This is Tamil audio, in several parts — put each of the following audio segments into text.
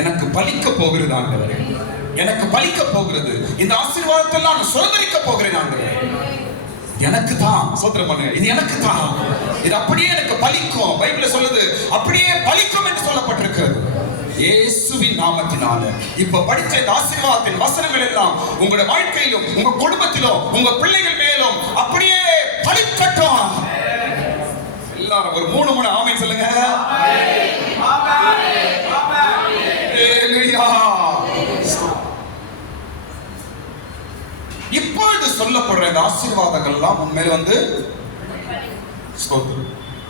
எனக்கு பலிக்க போகிறது ஆண்டவரே, எனக்கு பலிக்க போகிறது. இந்த ஆசீர்வாதத்தை நான் சுதந்திரிக்க போகிறேன் ஆண்டவரே. எனக்கு தான் சோத்திரம் பண்ணுங்க. இது எனக்கு தான், இது அப்படியே எனக்கு பலிக்கும். பைபிள் சொல்லுது அப்படியே பலிக்கும் என்று சொல்லப்பட்டிருக்கிறது. இயேசுவின் நாமத்தினால இப்ப படிச்ச இந்த ஆசீர்வாதத்தின் வசனங்கள் எல்லாம் உங்களுடைய வாழ்க்கையிலும் உங்க குடும்பத்திலும் உங்க பிள்ளைகள் மேலும் அப்படியே பலிக்கட்டும். எல்லாரும் ஒரு 3 ஆமென் சொல்லுங்க. இப்பொழுது சொல்லப்படுற இந்த ஆசீர்வாதங்கள் எல்லாம் உண்மையில வந்து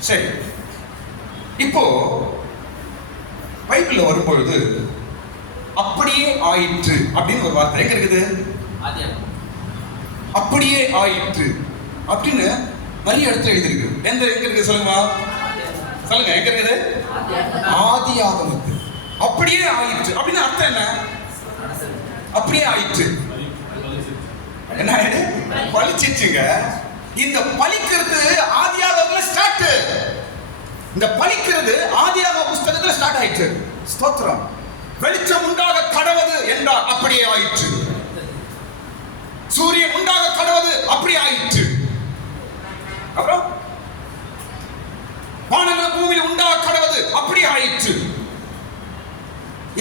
சரி. இப்போ பைபிள்ல வரும்பொழுது அப்படியே ஆயிற்று அப்படின்னு ஒரு வார்த்தை எங்க இருக்குது? அப்படியே ஆயிற்று அப்படின்னு நிறைய இடத்துல எழுதிருக்கு. எங்க இருக்குது சொல்லுங்க, சொல்லுங்க எங்க இருக்குது? ஆதியாகமத்தில். அப்படியே ஆயிற்று அப்படின்னு அர்த்தம் என்ன? அப்படியே ஆயிற்று என்ன ஆயிடு? பலிச்சிச்சுங்க. இந்த பலிக்கிறது ஆதியாகமத்துல ஸ்டார்ட். இந்த பலிக்கிறது ஆதியாகம புத்தகத்துல ஸ்டார்ட் ஆயிற்று. ஸ்தோத்திரம். வெளிச்சம் உண்டாக கடவது என்றால் அப்படியே ஆயிற்று. சூரியன் உண்டாக கடவது அப்படியே ஆயிற்று. அப்புறம் வானங்கள் பூமியில் உண்டாக கடவது அப்படியே ஆயிற்று.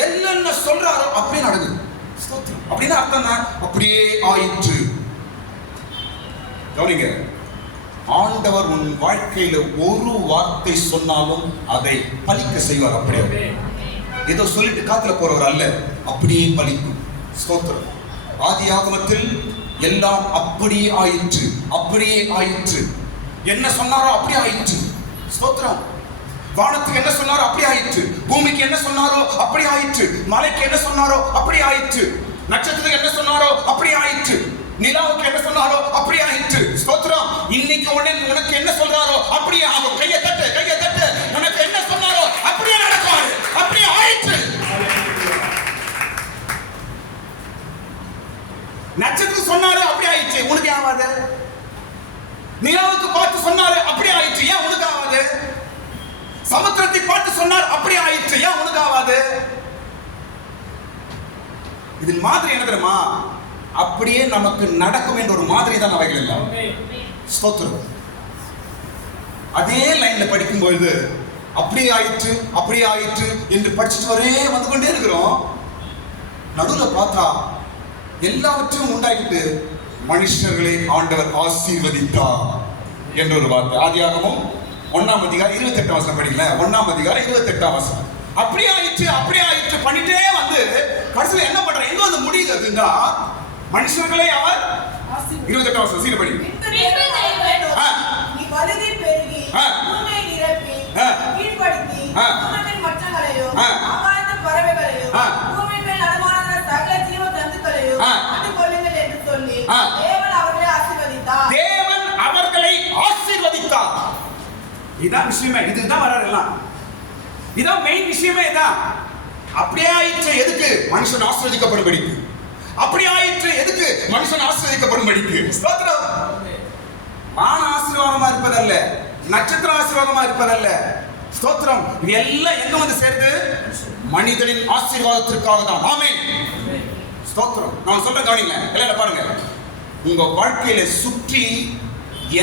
என்னென்ன சொல்றாரோ அப்படியே நடக்குது. ஸ்தோத்திரம். அப்படின்னா அர்த்தம் என்ன? அப்படியே ஆயிற்று. கவனிங்க, ஆண்டவர் உன் வாழ்க்கையில ஒரு வார்த்தை சொன்னாலும் அதை பலிக்க செய்வார். அப்படியே ஏதோ சொல்லிட்டு காத்துல போறவர் அல்ல, அப்படியே பலிக்கும். ஸ்தோத்திரம். ஆதியாகமத்தில் எல்லாம் அப்படியே ஆயிற்று, அப்படியே ஆயிற்று. என்ன சொன்னாரோ அப்படியே ஆயிற்று. ஸ்தோத்திரம். வானத்துக்கு என்ன சொன்னாரோ அப்படியே ஆயிற்று. பூமிக்கு என்ன சொன்னாரோ அப்படியே ஆயிற்று. மலைக்கு என்ன சொன்னாரோ அப்படியே ஆயிற்று. நட்சத்திரத்துக்கு என்ன சொன்னாரோ அப்படியே ஆயிற்று. நிலாவுக்கு என்ன சொன்னாரோ அப்படியே ஆயிற்று. ஸ்தோத்திரம். இன்னைக்கு உனக்கு என்ன சொல்றாரோ அப்படியே ஆகும். கையை தட்டு, கையை தட்டு. உனக்கு என்ன சொன்னாரோ அப்படியே நடக்கும், அப்படியே ஆயிற்று. நட்சத்திரம் சொன்னாரு அப்படியே ஆயிடுச்சு, உனக்கு ஆகாது. நிலாவுக்கு பார்த்து சொன்னாரு அப்படியே ஆயிடுச்சு, ஏன் உனக்கு ஆகாது? சமுத்திரத்தை பார்த்து சொன்னார் அப்படியே ஆயிடுச்சு, ஏன் உனக்கு ஆகாது? இதில் மாதிரி என்ன தெரியுமா? அப்படியே நமக்கு நடக்கும் என்ற ஒரு மாதிரி தான் அவைகள் எல்லாம். ஸ்தோத்திரம். அதே லைன்ல படிக்கும் பொழுது அப்படியே ஆயிற்று, அப்படியே ஆயிற்று என்று படிச்சுட்டு வரே வந்து கொண்டே இருக்கிறோம். நடுவுல பார்த்தா எல்லாவற்றையும் உண்டாக்கிட்டு மனுஷர்களை ஆண்டவர் ஆசீர்வதித்தார் என்ற ஒரு வார்த்தை. ஆதியாகமம் 1ஆம் அதிகாரம் 28ஆம் வசனம் படிக்கல. 1ஆம் அதிகாரம் 28ஆம் வசனம். அப்படியே ஆயிற்று, அப்படியே ஆயிற்று பண்ணிட்டே வந்து கடைசியில் என்ன பண்ற? எங்க வந்து முடியுது அப்படின்னா, மனுஷர்களை அவர் 28ஆம் வசனம் சீர படி. தேவன் அவர்களை ஆசீர்வதித்தார். இதான் விஷயமே. இதுதான் வராரு எல்லாம். இதான் மெயின் விஷயமே. இதான் அப்படியே ஆயிற்று. எதுக்கு? மனுஷன் ஆசீர்வதிக்கப்படும்படிக்கு. அப்படி ஆயிற்று. எதுக்கு? மனுஷன் ஆசீர்வதிக்கப்படும்படிக்கு. ஸ்தோத்திரம். வான ஆசீர்வாதமா இருப்பதல்ல, நட்சத்திர ஆசீர்வாதமா இருப்பதல்ல. ஸ்தோத்திரம். இது எல்லாம் எங்க வந்து சேருது? மனிதனின் ஆசீர்வாதத்திற்காக தான். ஆமென். ஸ்தோத்திரம். நான் சொல்ற கவனிங்க, எல்லாம் பாருங்க. உங்க வாழ்க்கையில சுற்றி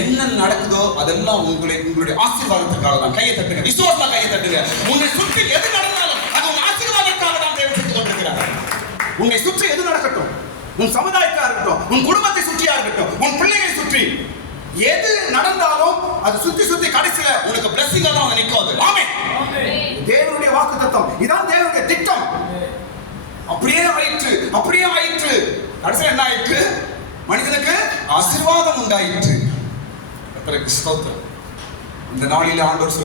என்ன நடக்குதோ அதெல்லாம் உங்களுடைய ஆசீர்வாதத்துக்காக தான். கையை தட்டுங்க, விசுவாசமா கையை தட்டுங்க. உன்னை சுற்றி எது நடந்தாலும் அது உன் ஆசீர்வாதத்துக்காக தான் தேவன் செய்து கொண்டிருக்கிறார். உன்னை சுற்றி எது நடக்கட்டும், உன் சமுதாயத்தா இருக்கட்டும், உன் குடும்பத்தை சுற்றியா இருக்கட்டும், உன் பிள்ளைகளை சுற்றி எது நடந்தாலும் அது சுத்தி சுத்தி கடைசியில உனக்கு பிளஸிங்கா தான் நிற்கும். ஆமென். தேவனுடைய வாக்குத்தத்தம் இதான், தேவனுடைய திட்டம். அப்படியே ஆயிற்று, அப்படியே ஆயிற்று. கடைசியில என்ன ஆயிற்று? மனிதனுக்கு ஆசீர்வாதம் உண்டாயிற்று. கர்த்தருக்கு ஸ்தோத்திரம். இந்த நாளில் ஆண்டவர்